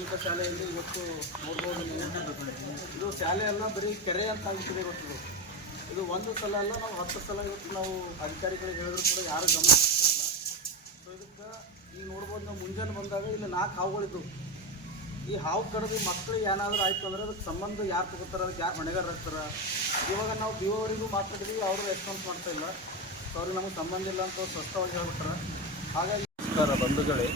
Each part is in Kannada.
ಪ್ರಾಥಮಿಕ ಶಾಲೆಯಲ್ಲಿ ಇವತ್ತು ನೋಡ್ಬೋದು ನೀವು. ಇದು ಶಾಲೆ ಎಲ್ಲ ಬರೀ ಕೆರೆ ಅಂತ ಆಗಿಬಿಟ್ಟಿದೆ ಇವತ್ತು. ಇದು ಒಂದು ಸಲ ಅಲ್ಲ, ನಾವು 10 ಸಲ ಇವತ್ತು ನಾವು ಅಧಿಕಾರಿಗಳಿಗೆ ಹೇಳಿದ್ರು ಕೂಡ ಯಾರು ಗಮನ ಹರಿಸ್ತಿಲ್ಲ. ಸೊ ಇದಕ್ಕೆ ಈಗ ನೋಡ್ಬೋದು, ನಾವು ಮುಂಜಾನೆ ಬಂದಾಗ ಇಲ್ಲಿ 4 ಹಾವುಗಳಿದ್ದು. ಈ ಹಾವು ಕಡಿದು ಮಕ್ಕಳಿಗೆ ಏನಾದರೂ ಆಯಿತು ಅಂದರೆ ಅದಕ್ಕೆ ಸಂಬಂಧ ಯಾರು ತಗೋತಾರೆ, ಅದಕ್ಕೆ ಯಾರು ಹೊಣೆಗಾರ ಇರ್ತಾರೆ. ಇವಾಗ ನಾವು ಬಿ ಅವರಿಗೂ ಮಾತಾಡಿದ್ವಿ, ಅವರು ರೆಸ್ಪಾನ್ಸ್ ಮಾಡ್ತಾ ಇಲ್ಲ. ಸೊ ಅವ್ರಿಗೆ ನಮಗೆ ಸಂಬಂಧ ಇಲ್ಲ ಅಂತ ಸ್ಪಷ್ಟವಾಗಿ ಹೇಳ್ಬಿಟ್ರೆ. ಹಾಗಾಗಿ ನಮಸ್ಕಾರ ಬಂಧುಗಳೇ,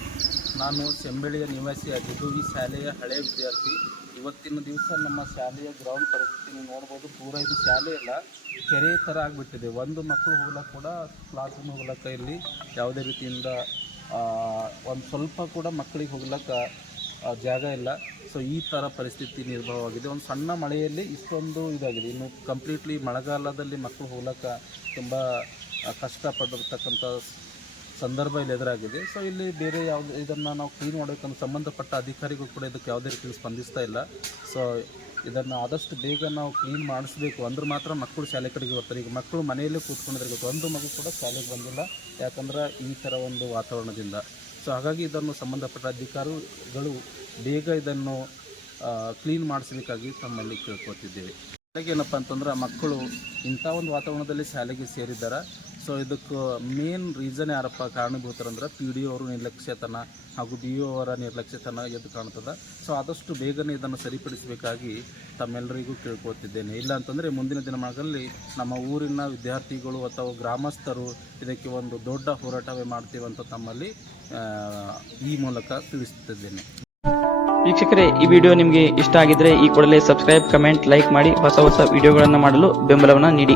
ನಾನು ಸೆಂಬಳಿಯ ನಿವಾಸಿಯಾಗಿದ್ದು ಈ ಶಾಲೆಯ ಹಳೆಯ ವಿದ್ಯಾರ್ಥಿ. ಇವತ್ತಿನ ದಿವಸ ನಮ್ಮ ಶಾಲೆಯ ಗ್ರೌಂಡ್ ಪರಿಸ್ಥಿತಿ ನೀವು ನೋಡ್ಬೋದು. ಪೂರ ಇದು ಶಾಲೆ ಎಲ್ಲ ಕೆರೆ ಥರ ಆಗಿಬಿಟ್ಟಿದೆ. ಒಂದು ಮಕ್ಕಳು ಹೋಗ್ಲಿಕ್ಕೆ ಕೂಡ ಕ್ಲಾಸ್ ರೂಮ್ ಹೋಗ್ಲಿಕ್ಕೆ ಇಲ್ಲಿ ಯಾವುದೇ ರೀತಿಯಿಂದ ಒಂದು ಸ್ವಲ್ಪ ಕೂಡ ಮಕ್ಕಳಿಗೆ ಹೋಗ್ಲಿಕ್ಕೆ ಜಾಗ ಇಲ್ಲ. ಸೊ ಈ ಥರ ಪರಿಸ್ಥಿತಿ ನಿರ್ಭರವಾಗಿದೆ. ಒಂದು ಸಣ್ಣ ಮಳೆಯಲ್ಲಿ ಇಷ್ಟೊಂದು ಇದಾಗಿದೆ. ಇನ್ನು ಕಂಪ್ಲೀಟ್ಲಿ ಮಳೆಗಾಲದಲ್ಲಿ ಮಕ್ಕಳು ಹೋಗ್ಲಿಕ್ಕೆ ತುಂಬ ಕಷ್ಟಪಟ್ಟಿರ್ತಕ್ಕಂಥ ಸಂದರ್ಭ ಇಲ್ಲಿ ಎದುರಾಗಿದೆ. ಸೊ ಇಲ್ಲಿ ಬೇರೆ ಯಾವುದೇ ಇದನ್ನು ನಾವು ಕ್ಲೀನ್ ಮಾಡೋಕ್ಕಂತ ಸಂಬಂಧಪಟ್ಟ ಅಧಿಕಾರಿಗಳು ಕೂಡ ಇದಕ್ಕೆ ಯಾವುದೇ ರೀತಿಯಲ್ಲಿ ಸ್ಪಂದಿಸ್ತಾ ಇಲ್ಲ. ಸೊ ಇದನ್ನು ಆದಷ್ಟು ಬೇಗ ನಾವು ಕ್ಲೀನ್ ಮಾಡಿಸ್ಬೇಕು, ಅಂದ್ರೆ ಮಾತ್ರ ಮಕ್ಕಳು ಶಾಲೆ ಕಡೆಗೆ ಬರ್ತಾರೆ. ಈಗ ಮಕ್ಕಳು ಮನೆಯಲ್ಲೇ ಕೂತ್ಕೊಂಡಿದ್ರೆ ಒಂದು ಮಗು ಕೂಡ ಶಾಲೆಗೆ ಬಂದಿಲ್ಲ, ಯಾಕಂದ್ರೆ ಈ ಥರ ಒಂದು ವಾತಾವರಣದಿಂದ. ಸೊ ಹಾಗಾಗಿ ಇದನ್ನು ಸಂಬಂಧಪಟ್ಟ ಅಧಿಕಾರಿಗಳು ಬೇಗ ಇದನ್ನು ಕ್ಲೀನ್ ಮಾಡಿಸಬೇಕಾಗಿ ತಮ್ಮಲ್ಲಿ ಕೇಳ್ಕೊತಿದ್ದೇವೆ. ಶಾಲೆಗೆ ಏನಪ್ಪ ಅಂತಂದ್ರೆ ಮಕ್ಕಳು ಇಂಥ ಒಂದು ವಾತಾವರಣದಲ್ಲಿ ಶಾಲೆಗೆ ಸೇರಿದ್ದಾರೆ. ಸೊ ಇದಕ್ಕೆ ಮೇನ್ ರೀಸನ್ ಯಾರಪ್ಪ ಕಾರಣಭೂತರಂದ್ರೆ ಪಿ ಡಿ ಅವರು ನಿರ್ಲಕ್ಷ್ಯತನ ಹಾಗೂ ಬಿ ಒ ಅವರ ನಿರ್ಲಕ್ಷ್ಯತನ ಎದ್ದು ಕಾಣ್ತದೆ. ಸೊ ಆದಷ್ಟು ಬೇಗನೆ ಇದನ್ನು ಸರಿಪಡಿಸಬೇಕಾಗಿ ತಮ್ಮೆಲ್ಲರಿಗೂ ಕೇಳ್ಕೊತಿದ್ದೇನೆ. ಇಲ್ಲ ಅಂತಂದರೆ ಮುಂದಿನ ದಿನಮಾನಗಳಲ್ಲಿ ನಮ್ಮ ಊರಿನ ವಿದ್ಯಾರ್ಥಿಗಳು ಅಥವಾ ಗ್ರಾಮಸ್ಥರು ಇದಕ್ಕೆ ಒಂದು ದೊಡ್ಡ ಹೋರಾಟವೇ ಮಾಡ್ತೀವಿ ಅಂತ ತಮ್ಮಲ್ಲಿ ಈ ಮೂಲಕ ತಿಳಿಸುತ್ತಿದ್ದೇನೆ. ವೀಕ್ಷಕರೇ, ಈ ವಿಡಿಯೋ ನಿಮಗೆ ಇಷ್ಟ ಆಗಿದ್ರೆ ಈ ಕೂಡಲೇ ಸಬ್ಸ್ಕ್ರೈಬ್, ಕಮೆಂಟ್, ಲೈಕ್ ಮಾಡಿ ಹೊಸ ವಿಡಿಯೋಗಳನ್ನು ಮಾಡಲು ಬೆಂಬಲವನ್ನು ನೀಡಿ.